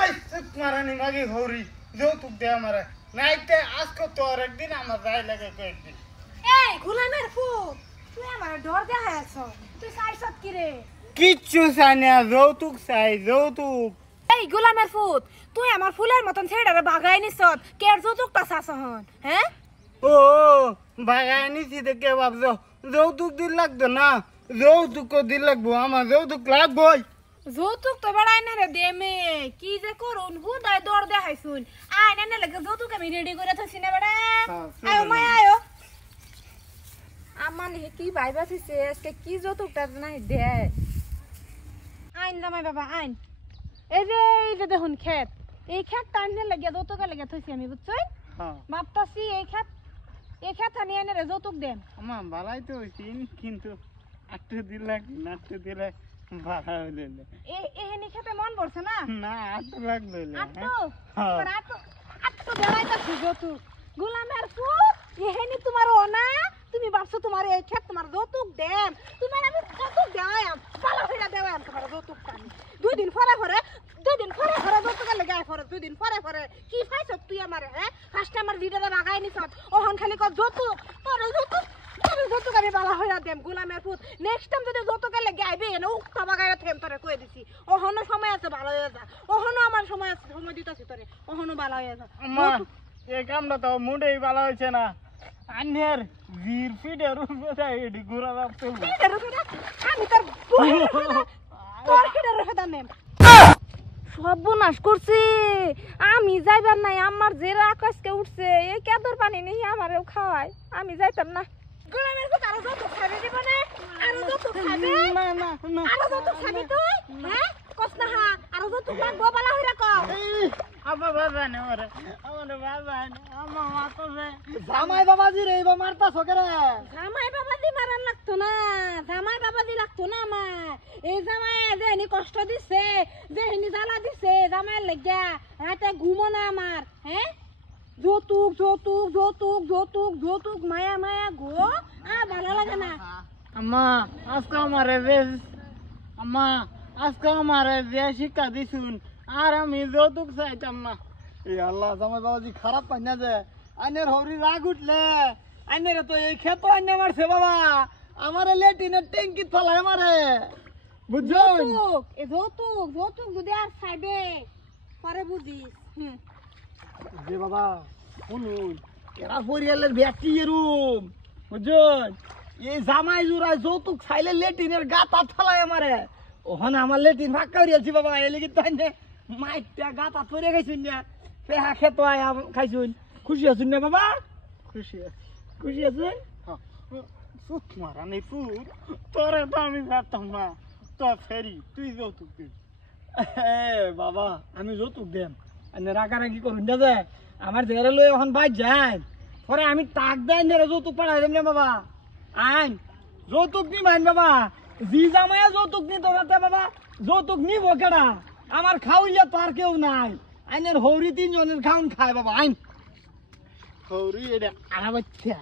ওই চুপ মারানি মাগি হৌরি যৌতুক দে আমারে নাইতে আজকে তোর একদিন আমার যাই লাগে কয়েকদিন। এই গোলামের ফুট তুই আমার ডর দেখাইছ তুই চাইছত কি রে? কিচ্ছু চাই না, যৌতুক চাই যৌতুক। এই গোলামের ফুট তুই আমার ফুলের মতন ছেড়ে বাগাই নিছত কের যৌতুকটা চাস হন হ্যাঁ? ও বাগাই নিছি দেখে ভাবছো যৌতুক দিল লাগতো না, যৌতুক দিল লাগবো, আমার যৌতুক লাগবই। যৌতুক তো বেড়াই না রে দেমে কি যে করুন হুদায় দর দেখাইছুন আয় না লাগে যৌতুক আমি রেডি করে থাকি না বেড়া। আয় মাই আয় আমার কি ভাইবা থিছে আজকে কি যৌতুকটা নাই দে আইন জামাই বাবা আইন। এই যে দেখুন ক্ষেত, এই ক্ষেতটা আইনে লাগে যৌতুকে লাগে থইছি আমি বুঝছই ভাবতাছি এই ক্ষেত আনি এনে রে যৌতুক দেন। আমার ভালাই তো হইছি কিন্তু আটটু দিলে নাট্টু দিলে ভাড়া হইলে এহেনি খেতে মন পড়ছে না? না আটটু লাগলো আটটু দেওয়াইতাছি যৌতুক গোলামের ফুট এহেনি তোমার ওনা তুমি ভাবছো তোমার এই ক্ষেত তোমার যৌতুক দেন তোমার আমি যৌতুক দেওয়াই পালা হইরা দেওয়াই তোমার যৌতুকটা আমি দুই দিন পরে যৌতুকের লেগে আয় পরে 2 দিন পরে কি পাইছ তুই আমারে হ্যাঁ? ফার্স্টে আমার ভিডিওটা বাগাই নিছ ওহন খালি কর যৌতুক যৌতুক আমি বালা হইরা দেম গোলামের ফুট নেক্সট টাইম যদি যৌতুকের লেগে আইবে না উক্তা বাগাইরা থেম তোরে কই দিছি ওহনো সময় আছে ভালো হয়ে যা ওহনো আমার সময় আছে সময় দিতাছি তোরে ওহনো ভালো হয়ে যা। আম্মা এই কামটা তো মুডেই ভালো হয়েছে না, আন্যের ভিড় ফিডের উপরে এডি ঘোরা রাখতে আমি তোর ফিডের হেদা নেম সর্বনাশ করছে আমি যাইবার নাই আমার যে আকাশকে উঠছে এই কেদর পানি নেই আমারেও খাওয়ায় আমি যাইতাম না। গোলামের ফুট আরো যৌতুক খাবে দিব না আরো যৌতুক খাবে না না না আরো যৌতুক খাবি তুই হ্যাঁ কস না হা আরো যৌতুক লাগবো বালা হইরা কও আব্বা বাবা নে ওরে আমার বাবা নে আমার মা তো জামাই বাবাজি রে এবার মারতাছ কেরে? জামাই বাবাজি মারান লাগতো না, জামাই বাবাজি লাগতো না আমার এই জামাই যে এনি কষ্ট দিছে যে এনি জ্বালা দিছে জামাইয়ের লাগিয়া রাতে ঘুমো না আমার হ্যাঁ? যৌতুক যৌতুক যৌতুক যৌতুক যৌতুক মায়া মায়া গো ভালো লাগে না। আম্মা আজকে আমারে যে শিক্ষা দিছুন আর আমি যৌতুক চাইতাম না। এই আল্লাহ জামাই বাবাজি খারাপ পাই না যে আইনের হরি রাগ উঠলে আইনের তো এই ক্ষেত আইনে মারছে বাবা আমারে লেটিনের ট্যাঙ্কি ফলায় মারে বুঝছো? যৌতুক যদি আর চাইবে পরে বুঝিস যে বাবা শুনুন এরা পরিয়ালের ব্যাটি এরুম বুঝছেন এই জামাই জুড়ায় যৌতুক চাইলে লেটিনের গাতা ফলায় মারে ওখানে আমার লেটিন ভাগ করিয়াছি বাবা এলে কিন্তু মাইটা গাতা পরে গেছুন না পেহা খেত খাইছুন খুশি আছুন না বাবা? খুশি আছেন? সুখ মারা নেই ফুট তোরে তো আমি যাতাম না তোর ফেরি তুই যৌতুক দিস। বাবা আমি যৌতুক দেন আমি রাগারাগি করুন না যে আমার জেরে লই এখন বাইর যাই পরে আমি টাক দেন যৌতুক পাঠাই দেন না বাবা আইন যৌতুক নি মাইন বাবা জি জামাইয়া যৌতুক নি তোমাতে বাবা যৌতুক নিব কেডা আমার খাওয়াইয়া তো আর কেউ নাই আইনের হৌরি 3 জনের খাউন খায় বাবা আইন হৌরি এটা আনা বাচ্চা